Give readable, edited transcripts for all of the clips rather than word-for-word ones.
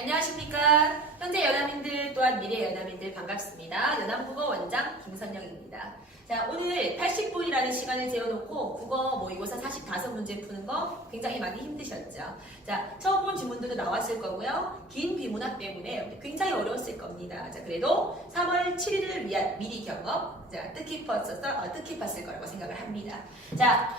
안녕하십니까. 현재 연암인들 또한 미래 연암인들 반갑습니다. 연암국어 원장 김선영입니다. 자, 오늘 80분이라는 시간을 재워놓고 국어 모의고사 45문제 푸는 거 굉장히 많이 힘드셨죠. 자, 처음 본 지문들도 나왔을 거고요. 긴 비문학 때문에 굉장히 어려웠을 겁니다. 자, 그래도 3월 7일을 위한 미리 경험, 자, 뜻깊었을 거라고 생각을 합니다. 자,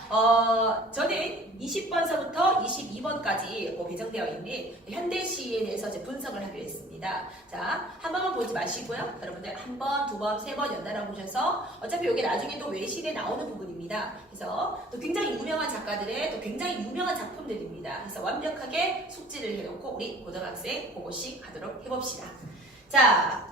저는 20번서부터 22번까지 배정되어 있는 현대시에 대해서 이제 분석을 하기로 했습니다. 자, 한 번만 보지 마시고요. 여러분들 한 번, 두 번, 세 번 연달아 보셔서 어차피 이게 나중에 또 외시에 나오는 부분입니다. 그래서 또 굉장히 유명한 작가들의 또 굉장히 유명한 작품들입니다. 그래서 완벽하게 숙지를 해놓고 우리 고등학생 보고식 하도록 해봅시다. 자,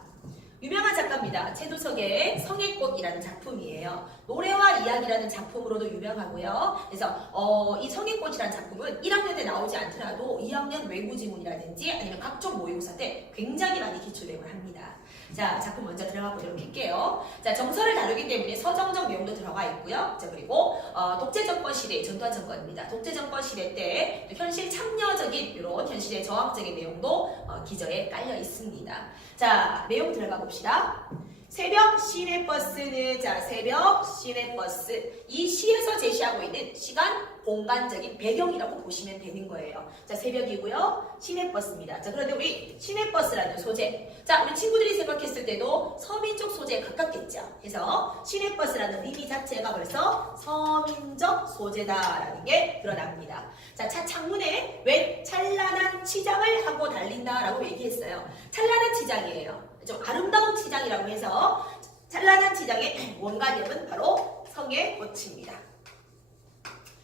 유명한 작가입니다. 최두석의 성의꽃이라는 작품이에요. 노래와 이야기라는 작품으로도 유명하고요. 그래서 이 성의꽃이라는 작품은 1학년 때 나오지 않더라도 2학년 외부지문이라든지 아니면 각종 모의고사 때 굉장히 많이 기출내용을 합니다. 자, 작품 먼저 들어가 보도록 할게요. 자, 정서를 다루기 때문에 서정적 내용도 들어가 있고요. 자, 그리고 독재정권 시대, 전두환 정권입니다. 독재정권 시대 때 현실 참여적인 이런 현실의 저항적인 내용도 기저에 깔려 있습니다. 자, 내용 들어가 봅시다. 새벽 시내버스는, 자, 새벽 시내버스. 이 시에서 제시하고 있는 시간, 공간적인 배경이라고 보시면 되는 거예요. 자, 새벽이고요. 시내버스입니다. 자, 그런데 우리 시내버스라는 소재. 자, 우리 친구들이 생각했을 때도 서민적 소재에 가깝겠죠. 그래서 시내버스라는 의미 자체가 벌써 서민적 소재다라는 게 드러납니다. 자, 차 창문에 왜 찬란한 치장을 하고 달린다라고 얘기했어요. 찬란한 치장이에요. 좀 아름다운 치장이라고 해서 찬란한 치장의 원가념은 바로 성의꽃입니다.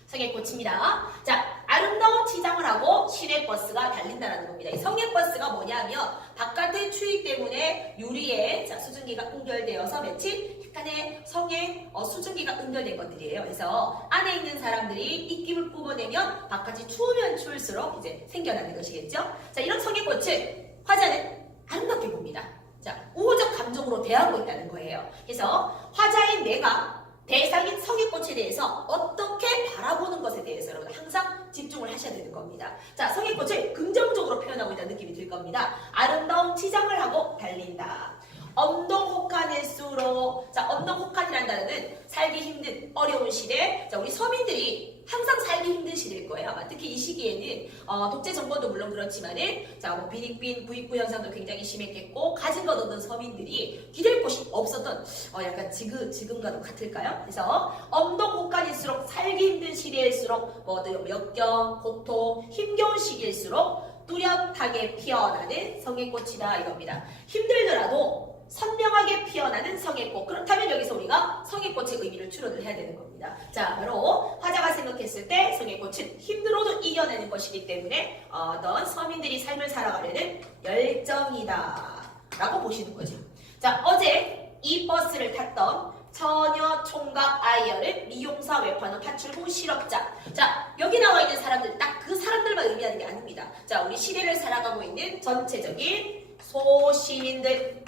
성의꽃입니다. 자, 아름다운 치장을 하고 시내버스가 달린다는 겁니다. 이 성의버스가 뭐냐면 바깥의 추위 때문에 유리에 수증기가 응결되어서 며칠 약간의 성에 수증기가 응결된 것들이에요. 그래서 안에 있는 사람들이 입김을 뿜어내면 바깥이 추우면 추울수록 이제 생겨나는 것이겠죠. 자, 이런 성의꽃을 화자는 아름답게 봅니다. 자, 우호적 감정으로 대하고 있다는 거예요. 그래서 화자인 내가 대상인 성의꽃에 대해서 어떻게 바라보는 것에 대해서 여러분 항상 집중을 하셔야 되는 겁니다. 자, 성의꽃을 긍정적으로 표현하고 있다는 느낌이 들 겁니다. 아름다운 치장을 하고 달린다. 엄동혹한일수록, 자, 엄동혹한이라는 단어는 살기 힘든 어려운 시대. 자, 우리 서민들이 항상 살기 힘든 시대일 거예요. 아마 특히 이 시기에는 독재 정권도 물론 그렇지만은 자, 뭐 빈익빈 부익부 현상도 굉장히 심했겠고 가진 것 없는 서민들이 기댈 곳이 없었던 약간 지금과도 같을까요? 그래서 엄동혹한일수록 살기 힘든 시대일수록 역경, 고통, 힘겨운 시기일수록 뚜렷하게 피어나는 성의꽃이다 이겁니다. 힘들더라도 선명하게 피어나는 성의꽃. 그렇다면 여기서 우리가 성의꽃의 의미를 추론을 해야 되는 겁니다. 자, 바로 화자가 생각했을 때 성의꽃은 힘들어도 이겨내는 것이기 때문에 어떤 서민들이 삶을 살아가려는 열정이다 라고 보시는 거죠. 자, 어제 이 버스를 탔던 처녀 총각 아이열은 미용사 외판원 파출부 실업자. 자, 여기 나와 있는 사람들 딱 그 사람들만 의미하는 게 아닙니다. 자, 우리 시대를 살아가고 있는 전체적인 소시민들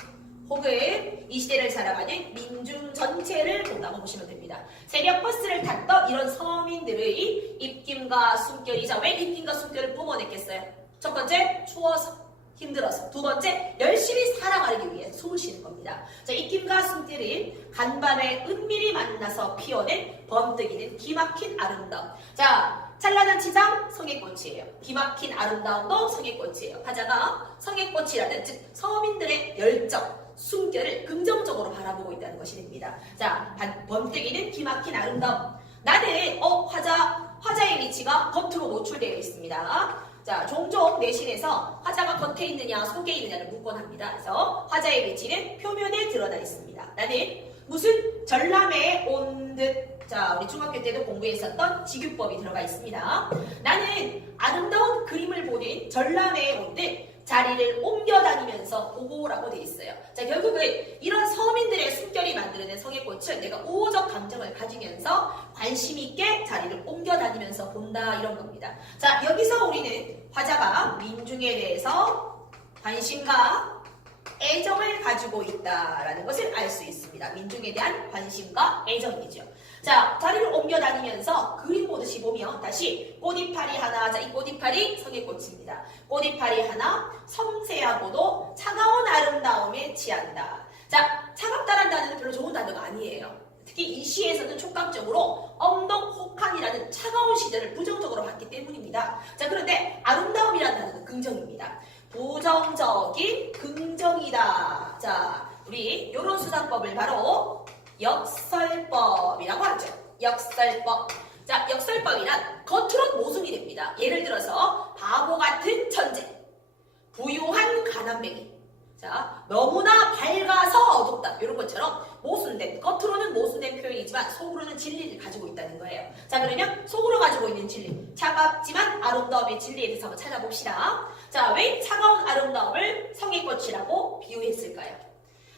혹은 이 시대를 살아가는 민중 전체를 본다고 보시면 됩니다. 새벽 버스를 탔던 이런 서민들의 입김과 숨결이, 자, 왜 입김과 숨결을 뿜어냈겠어요? 첫 번째, 추워서, 힘들어서. 두 번째, 열심히 살아가기 위해 숨을 쉬는 겁니다. 자, 입김과 숨결이 간밤에 은밀히 만나서 피어낸 번뜩이는 기막힌 아름다움. 자, 찬란한 치장, 성의꽃이에요. 기막힌 아름다움도 성의꽃이에요. 화자가 성의꽃이라는 즉 서민들의 열정, 숨결을 긍정적으로 바라보고 있다는 것이 됩니다. 자, 번뜩이는 기막힌 아름다움. 나는 화자의 위치가 겉으로 노출되어 있습니다. 자, 종종 내신에서 화자가 겉에 있느냐 속에 있느냐를 묻곤 합니다. 그래서 화자의 위치는 표면에 드러나 있습니다. 나는 무슨 전람회에 온 듯, 자, 우리 중학교 때도 공부했었던 직유법이 들어가 있습니다. 나는 아름다운 그림을 보는 전람회에 온 듯 자리를 옮겨 다니면서 보고라고 되어 있어요. 자, 결국은 이런 서민들의 숨결이 만들어낸 성의꽃을 내가 우호적 감정을 가지면서 관심 있게 자리를 옮겨 다니면서 본다 이런 겁니다. 자, 여기서 우리는 화자가 민중에 대해서 관심과 애정을 가지고 있다라는 것을 알 수 있습니다. 민중에 대한 관심과 애정이죠. 자, 자리를 옮겨 다니면서 그림 보듯이 보면 다시 꽃이파리 하나, 자, 이 꽃이파리 성의꽃입니다. 꽃이파리 하나 섬세하고도 차가운 아름다움에 취한다. 자, 차갑다라는 단어는 별로 좋은 단어가 아니에요. 특히 이 시에서는 촉각적으로 엄덕혹한이라는 차가운 시대를 부정적으로 봤기 때문입니다. 자, 그런데 아름다움이라는 단어는 긍정입니다. 부정적인 긍정이다. 자, 우리 이런 수상법을 바로 역설법이라고 하죠. 역설법. 자, 역설법이란 겉으론 모순이 됩니다. 예를 들어서 바보 같은 천재, 부유한 가난뱅이. 자, 너무나 밝아서 어둡다. 이런 것처럼 모순된, 겉으로는 모순된 표현이지만 속으로는 진리를 가지고 있다는 거예요. 자, 그러면 속으로 가지고 있는 진리, 차갑지만 아름다움의 진리에 대해서 한번 찾아봅시다. 자, 왜 차가운 아름다움을 성의꽃이라고 비유했을까요?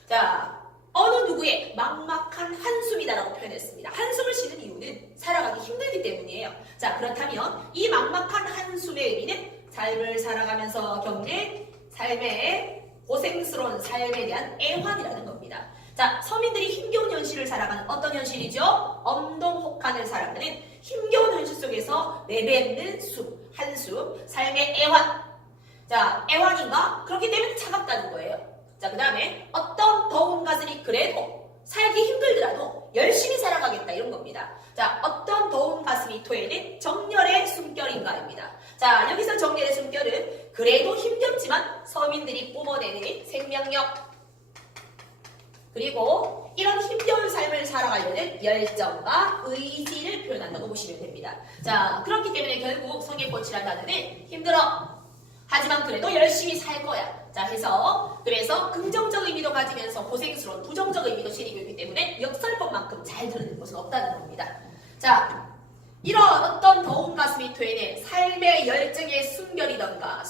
자, 어느 누구의 막막한 한숨이다라고 표현했습니다. 한숨을 쉬는 이유는 살아가기 힘들기 때문이에요. 자, 그렇다면 이 막막한 한숨의 의미는 삶을 살아가면서 겪는 삶의 고생스러운 삶에 대한 애환이라는 겁니다. 자, 서민들이 힘겨운 현실을 살아가는 어떤 현실이죠? 엄동혹한을 살아가는 힘겨운 현실 속에서 내뱉는 숨, 한숨, 삶의 애환. 자, 애환인가? 그렇기 때문에 차갑다는 거예요. 자, 그 다음에 어떤 더운 가슴이 그래도 살기 힘들더라도 열심히 살아가겠다 이런 겁니다. 자, 어떤 더운 가슴이 토해낸 정열의 숨결인가입니다. 자, 여기서 정열의 숨결은 그래도 힘겹지만 서민들이 뿜어내는 생명력, 그리고 이런 힘겨운 삶을 살아가려는 열정과 의지를 표현한다고 보시면 됩니다. 자, 그렇기 때문에 결국 성의꽃이라는 단어는 힘들어. 하지만 그래도 열심히 살 거야. 자, 그래서 긍정적 의미도 가지면서 고생스러운 부정적 의미도 지니고 있기 때문에 역설법만큼 잘 드러낸 것은 없다는 겁니다. 자, 이런 어떤 더운 가슴이 토해낸 삶의 열정의 숨결인가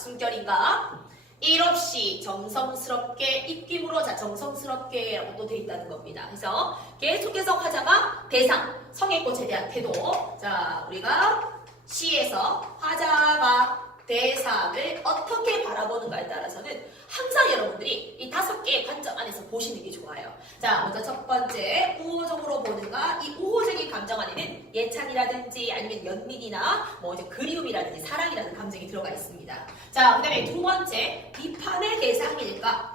일없이 정성스럽게 입김으로, 자, 정성스럽게 라고 또 돼 있다는 겁니다. 그래서 계속해서 화자가 대상, 성의꽃에 대한 태도. 자, 우리가 시에서 화자가 대상을 어떻게 바라보는가에 따라서는 항상 여러분들이 이 5개의 관점 안에서 보시는 게 좋아요. 자, 먼저 첫 번째, 우호적으로 보는가. 이 우호적인 감정 안에는 예찬이라든지 아니면 연민이나 뭐 이제 그리움이라든지 사랑이라는 감정이 들어가 있습니다. 자, 그 다음에 두 번째, 비판의 대상일까.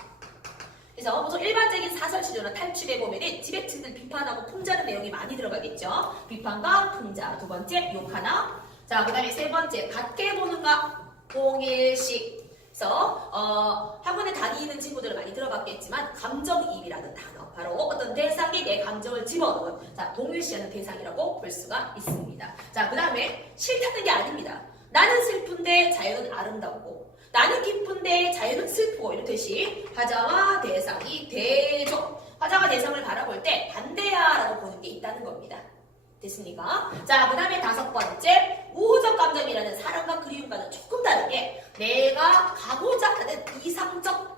그래서 보통 일반적인 사설시조나 탈출에 보면은 지배층들 비판하고 풍자는 내용이 많이 들어가겠죠. 비판과 풍자. 두 번째, 욕하나. 자, 그 다음에 세 번째, 같게 보는가. 공일식. 그래서 학원에 다니는 친구들은 많이 들어봤겠지만 감정이입이라는 단어, 바로 어떤 대상이 내 감정을 집어넣은, 자, 동일시하는 대상이라고 볼 수가 있습니다. 자, 그 다음에 싫다는 게 아닙니다. 나는 슬픈데 자연은 아름답고, 나는 기쁜데 자연은 슬프고, 이렇듯이 화자와 대상이 대조, 화자가 대상을 바라볼 때 반대야 라고 보는 게 있다는 겁니다. 됐습니까? 자, 그 다음에 5번째, 우호적 감정이라는 사랑과 그리움과는 조금 다르게 내가 가고자 하는 이상적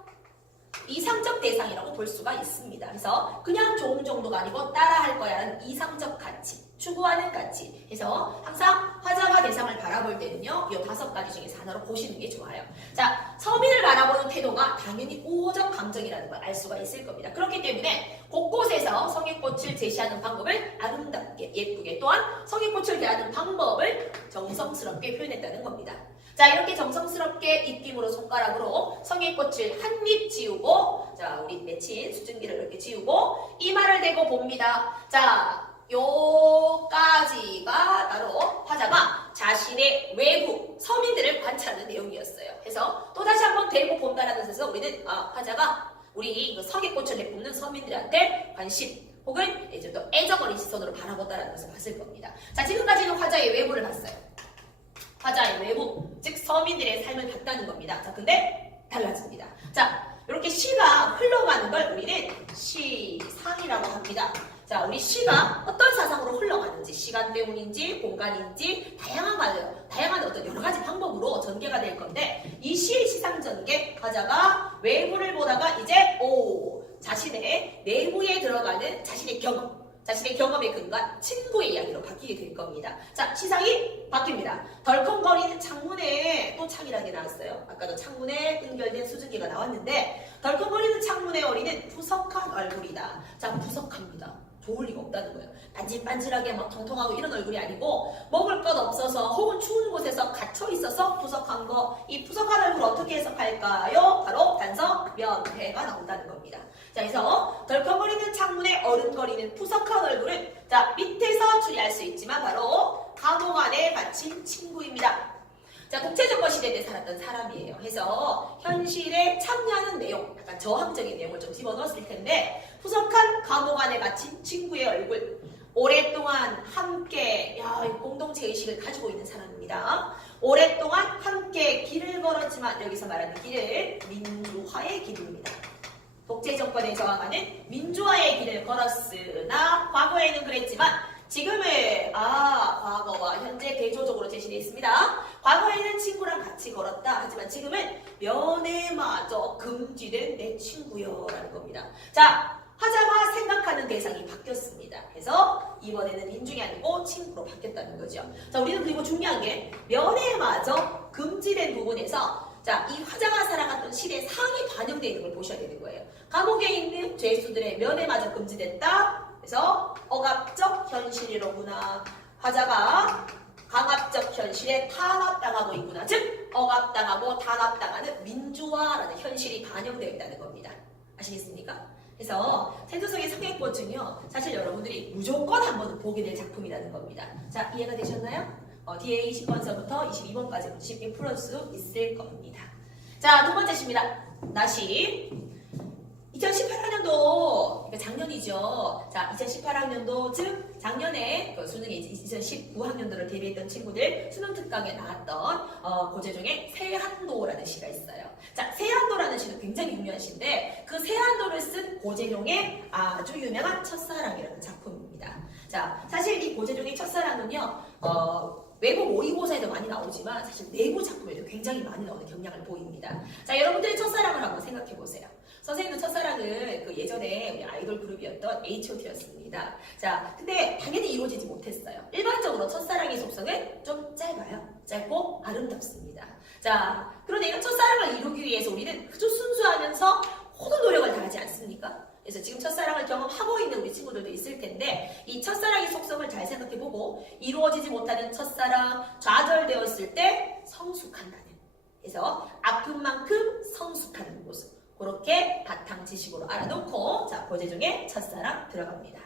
대상이라고 볼 수가 있습니다. 그래서 그냥 좋은 정도가 아니고 따라할 거야 하는 이상적 가치, 추구하는 가치. 그래서 항상 화자와 대상을 바라볼 때는요, 이 5가지 중에서 하나로 보시는 게 좋아요. 자, 서민을 바라보는 태도가 당연히 우호적 감정이라는 걸 알 수가 있을 겁니다. 그렇기 때문에 곳곳에서 성의꽃을 제시하는 방법을 아름답게, 예쁘게, 또한 성의꽃을 대하는 방법을 정성스럽게 표현했다는 겁니다. 자, 이렇게 정성스럽게 입김으로 손가락으로 성의꽃을 한 입 지우고, 자, 우리 맺힌 수증기를 이렇게 지우고 이마를 대고 봅니다. 자, 요까지가 바로 화자가 자신의 외부 서민들을 관찰하는 내용이었어요. 그래서 또다시 한번 대고 본다라는 뜻에서 우리는 화자가 우리 그 성의꽃을 내뿜는 서민들한테 관심 혹은 이제 또 애정어린 시선으로 바라본다라는 것을 봤을 겁니다. 자, 지금까지는 화자의 외부를 봤어요. 화자의 외부, 즉 서민들의 삶을 봤다는 겁니다. 자, 근데 달라집니다. 자, 이렇게 시가 흘러가는 걸 우리는 시상이라고 합니다. 자, 우리 시가 어떤 사상으로 흘러가는지, 시간 때문인지, 공간인지, 다양한 어떤 여러 가지 방법으로 전개가 될 건데, 이 시의 시상 전개, 화자가 외부를 보다가 이제, 자신의 내부에 들어가는 자신의 경험의 근간, 친구의 이야기로 바뀌게 될 겁니다. 자, 시상이 바뀝니다. 덜컹거리는 창문에 또 창이라는 게 나왔어요. 아까도 창문에 연결된 수증기가 나왔는데, 덜컹거리는 창문의 어린은 푸석한 얼굴이다. 자, 푸석합니다. 좋을 리가 없다는 거예요. 반질반질하게 막 통통하고 이런 얼굴이 아니고 먹을 것 없어서 혹은 추운 곳에서 갇혀 있어서 푸석한 거. 이 푸석한 얼굴 어떻게 해석할까요? 바로 단서 면회가 나온다는 겁니다. 자, 그래서 덜컹거리는 창문에 어른거리는 푸석한 얼굴은 자, 밑에서 추리할 수 있지만 바로 감옥 안에 갇힌 친구입니다. 자, 독재정권 시대 때 살았던 사람이에요. 그래서 현실에 참여하는 내용, 약간 저항적인 내용을 좀 집어넣었을 텐데 푸석한 감옥 안에 갇힌 친구의 얼굴, 오랫동안 함께 공동체 의식을 가지고 있는 사람입니다. 오랫동안 함께 길을 걸었지만 여기서 말하는 길은 민주화의 길입니다. 독재정권에 저항하는 민주화의 길을 걸었으나 과거에는 그랬지만 지금은 과거와 현재 대조적으로 제시되어 있습니다. 과거에는 친구랑 같이 걸었다. 하지만 지금은 면회마저 금지된 내 친구요 라는 겁니다. 자, 화자가 생각하는 대상이 바뀌었습니다. 그래서 이번에는 인중이 아니고 친구로 바뀌었다는 거죠. 자, 우리는 그리고 중요한 게 면회마저 금지된 부분에서 자, 이 화자가 살아갔던 시대 상이 반영되어 있는 걸 보셔야 되는 거예요. 감옥에 있는 죄수들의 면회마저 금지됐다. 그래서 억압적 현실이로구나. 화자가 강압적 현실에 탄압당하고 있구나. 즉 억압당하고 탄압당하는 민주화라는 현실이 반영되어 있다는 겁니다. 아시겠습니까? 그래서 태조성의 성행권증이요. 사실 여러분들이 무조건 한 번은 보게 될 작품이라는 겁니다. 자, 이해가 되셨나요? 뒤에 20번서부터 22번까지 쉽게 풀어줄 수 있을 겁니다. 자, 두 번째 시입니다. 나시. 2018학년도, 그러니까 작년이죠. 자, 2018학년도, 즉, 작년에 그 수능에 2019학년도를 대비했던 친구들 수능 특강에 나왔던 고제 중에 세한도라는 시가 있어요. 자, 세한도라는 시는 굉장히 유명한 시인데 그 세한도를 쓴 고재룡의 아주 유명한 첫사랑이라는 작품입니다. 자, 사실 이 고재룡의 첫사랑은요, 외국 모의고사에도 많이 나오지만 사실 내부 작품에도 굉장히 많이 나오는 경향을 보입니다. 자, 여러분들의 첫사랑을 한번 생각해 보세요. 선생님도 첫사랑은 그 예전에 우리 아이돌 그룹이었던 H.O.T였습니다. 자, 근데 당연히 이루어지지 못했어요. 일반적으로 첫사랑의 속성은 좀 짧아요. 짧고 아름답습니다. 자, 그런데 이런 첫사랑을 이루기 위해서 우리는 그저 순수하면서 모든 노력을 다하지 않습니까? 그래서 지금 첫사랑을 경험하고 있는 우리 친구들도 있을 텐데 이 첫사랑의 속성을 잘 생각해보고 이루어지지 못하는 첫사랑, 좌절되었을 때 성숙한다는, 그래서 아픈 만큼 성숙하는 모습, 그렇게 바탕 지식으로 알아놓고 자, 고제 중에 첫사랑 들어갑니다.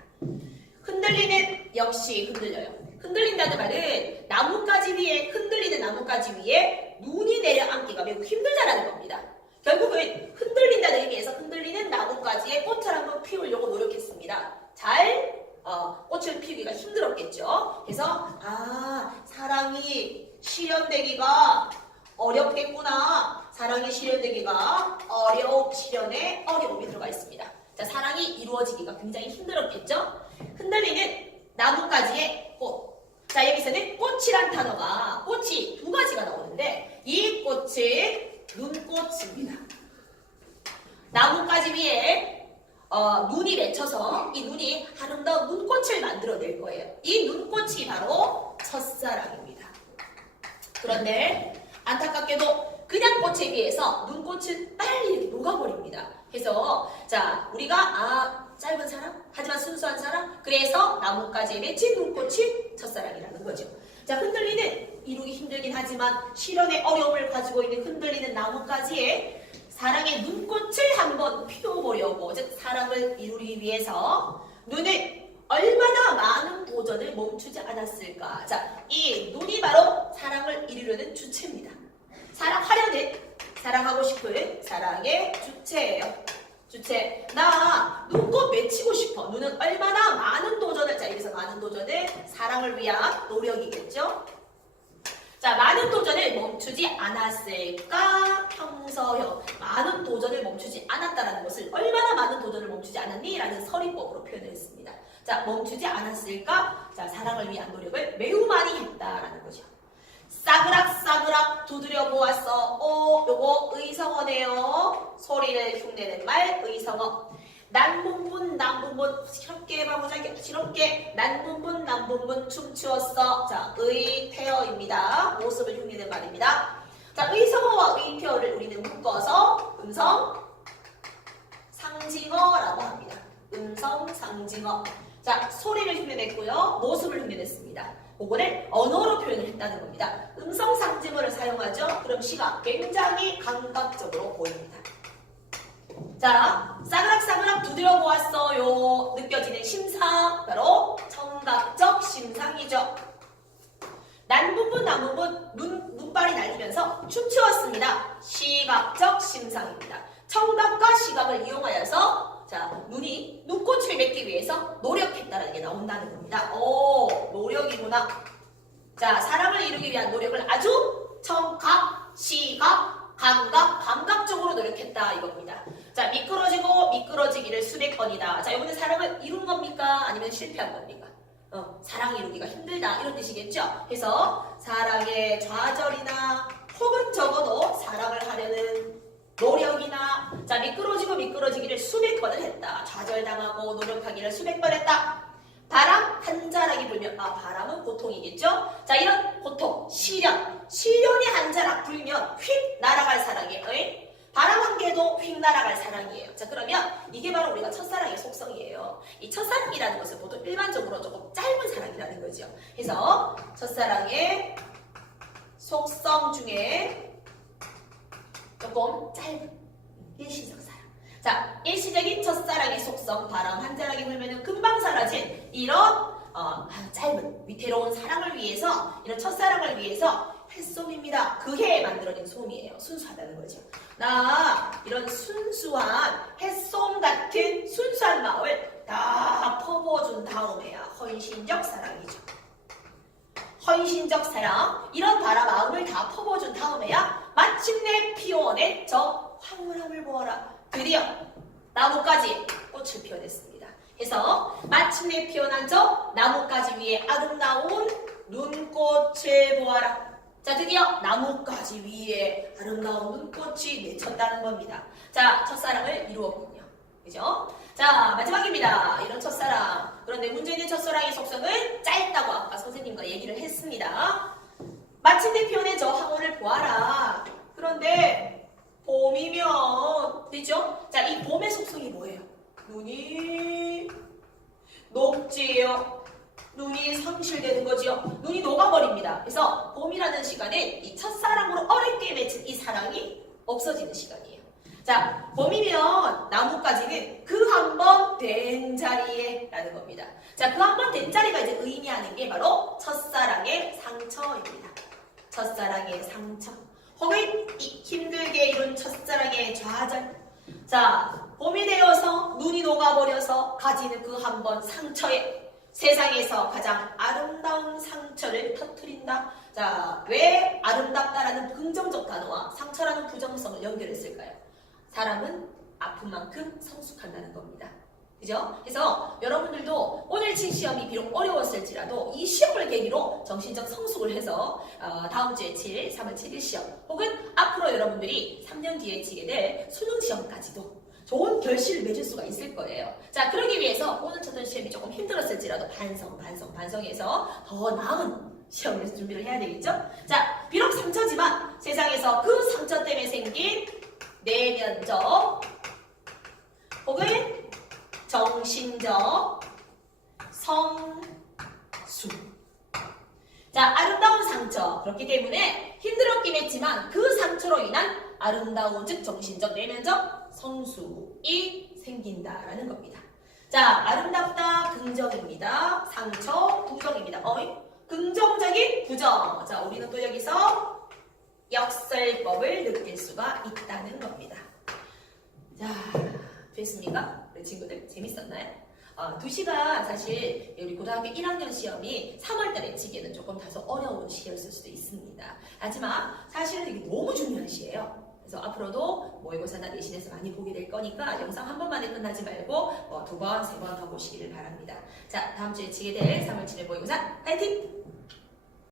흔들리는, 역시 흔들려요. 흔들린다는 말은 나뭇가지 위에, 흔들리는 나뭇가지 위에 눈이 내려앉기가 매우 힘들다라는 겁니다. 결국은 흔들린다는 의미에서 흔들리는 나뭇가지에 꽃을 한번 피우려고 노력했습니다. 잘 꽃을 피우기가 힘들었겠죠. 그래서 사랑이 실현되기가 어렵겠구나. 사랑이 실현되기가 실현에 어려움이 들어가 있습니다. 자, 사랑이 이루어지기가 굉장히 힘들었겠죠. 흔들리는 나뭇가지의 꽃. 자, 여기서는 꽃이란 단어가 꽃이 두 가지가 나오는데 이 꽃은 눈꽃입니다. 나뭇가지 위에 눈이 맺혀서 이 눈이 아름다운 눈꽃을 만들어낼 거예요. 이 눈꽃이 바로 첫사랑입니다. 그런데 안타깝게도 그냥 꽃에 비해서 눈꽃은 빨리 이렇게 녹아버립니다. 그래서 자, 우리가 짧은 사랑? 하지만 순수한 사랑? 그래서 나뭇가지에 맺힌 눈꽃이 첫사랑이라는 거죠. 자, 흔들리는, 이루기 힘들긴 하지만 실현의 어려움을 가지고 있는 흔들리는 나뭇가지에 사랑의 눈꽃을 한번 피워보려고, 즉 사랑을 이루기 위해서 눈을 얼마나 많은 도전을 멈추지 않았을까. 자, 이 눈이 바로 사랑을 이루려는 주체입니다. 사랑하려는, 사랑하고 싶은 사랑의 주체예요. 주체. 나 눈꽃 맺히고 싶어. 눈은 얼마나 많은 도전을, 자, 여기서 많은 도전을 사랑을 위한 노력이겠죠. 자, 많은 도전을 멈추지 않았을까? 평서형. 많은 도전을 멈추지 않았다라는 것을 얼마나 많은 도전을 멈추지 않았니? 라는 서리법으로 표현을 했습니다. 자, 멈추지 않았을까? 자, 사랑을 위한 노력을 매우 많이 했다라는 거죠. 싸그락 두드려 보았어. 요거 의성어네요. 소리를 흉내낸 말 의성어. 난분분 시럽게 해봐보자. 시럽게 난분분 춤추었어. 자, 의태어입니다. 모습을 흉내낸 말입니다. 자, 의성어와 의태어를 우리는 묶어서 음성 상징어라고 합니다. 음성 상징어. 자, 소리를 흉내냈고요. 모습을 흉내냈습니다. 그거를 언어로 표현을 했다는 겁니다. 음성 상징어를 사용하죠. 그럼 시가 굉장히 감각적으로 보입니다. 자, 싸그락싸그락 두드려 보았어요. 느껴지는 심상, 바로 청각적 심상이죠. 난부분, 남부분, 눈발이 날리면서 춤추었습니다. 시각적 심상입니다. 청각과 시각을 이용하여서 자, 눈꽃을 맺기 위해서 노력했다는 게 나온다는 겁니다. 오, 노력이구나. 자, 사랑을 이루기 위한 노력을 아주 청각, 시각, 감각적으로 노력했다 이겁니다. 자, 미끄러지기를 수백 번이다. 자, 이번에 사랑을 이룬 겁니까? 아니면 실패한 겁니까? 사랑 이루기가 힘들다 이런 뜻이겠죠? 그래서 사랑의 좌절이나 혹은 적어도 사랑을 하려는 노력이나 자, 미끄러지기를 수백 번을 했다. 좌절당하고 노력하기를 수백 번 했다. 바람 한 자락이 불면 바람은 고통이겠죠? 자, 이런 고통, 시련이 한 자락 불면 휙 날아갈 사랑이에요. 바람 한 개도 휙 날아갈 사랑이에요. 자, 그러면 이게 바로 우리가 첫사랑의 속성이에요. 이 첫사랑이라는 것은 보통 일반적으로 조금 짧은 사랑이라는 거죠. 그래서 첫사랑의 속성 중에 조금 짧은 일시적 사랑. 자, 일시적인 첫사랑의 속성, 바람 한 자락이 불면 금방 사라진 이런 짧은 위태로운 사랑을 위해서, 이런 첫사랑을 위해서 햇솜입니다. 그 해에 만들어진 솜이에요. 순수하다는 거죠. 나 이런 순수한 햇솜 같은 순수한 마음을 다 퍼부어준 다음에야 헌신적 사랑이죠. 헌신적 사랑, 이런 바람 마음을 다 퍼부어준 다음에야 마침내 피워낸 저 황홀함을 보아라. 드디어 나뭇가지 꽃을 피워냈습니다. 그래서 마침내 피어난 저 나뭇가지 위에 아름다운 눈꽃을 보아라. 자, 드디어 나뭇가지 위에 아름다운 눈꽃이 맺혔다는 겁니다. 자, 첫사랑을 이루었군요. 그죠? 자, 마지막입니다. 이런 첫사랑. 그런데 문제는 첫사랑의 속성은 짧다고 아까 선생님과 얘기를 했습니다. 마침내 피어낸 저 황홀을 보아라. 그런데 봄이면 되죠? 자, 이 봄의 속성이 뭐예요? 눈이 녹지요. 눈이 상실되는 거지요. 눈이 녹아버립니다. 그래서 봄이라는 시간은 이 첫사랑으로 어렵게 맺힌 이 사랑이 없어지는 시간이에요. 자, 봄이면 나뭇가지는 그 한 번 된 자리에 라는 겁니다. 자, 그 한 번 된 자리가 이제 의미하는 게 바로 첫사랑의 상처입니다. 첫사랑의 상처. 혹은 힘들게 이룬 첫사랑의 좌절. 자, 봄이 되어서 눈이 녹아버려서 가지는 그 한 번 상처에 세상에서 가장 아름다운 상처를 터뜨린다. 자, 왜 아름답다라는 긍정적 단어와 상처라는 부정성을 연결했을까요? 사람은 아픈 만큼 성숙한다는 겁니다. 그죠? 그래서 여러분들도 오늘 친 시험이 비록 어려웠을지라도 이 시험을 계기로 정신적 성숙을 해서 다음 주에 칠 3월 7일 시험 혹은 앞으로 여러분들이 3년 뒤에 치게 될 수능 시험까지도 좋은 결실을 맺을 수가 있을 거예요. 자, 그러기 위해서 오늘 쳤던 시험이 조금 힘들었을지라도 반성해서 더 나은 시험을 준비를 해야 되겠죠? 자, 비록 상처지만 세상에서 그 상처 때문에 생긴 내면적 혹은 정신적 성수. 자, 아름다운 상처. 그렇기 때문에 힘들었긴 했지만 그 상처로 인한 아름다운 즉 정신적 내면적 성수이 생긴다라는 겁니다. 자, 아름답다 긍정입니다. 상처 부정입니다. 긍정적인 부정. 자, 우리는 또 여기서 역설법을 느낄 수가 있다는 겁니다. 자, 됐습니까? 우리 친구들 재밌었나요? 2시간 사실 우리 고등학교 1학년 시험이 3월달에 치기에는 조금 다소 어려운 시였을 수도 있습니다. 하지만 사실은 이게 너무 중요한 시예요. 그래서 앞으로도 모의고사나 내신에서 많이 보게 될 거니까 영상 한 번만에 끝나지 말고 2번, 3번 더 보시기를 바랍니다. 자, 다음 주에 치게 될 3월 7일 모의고사 파이팅!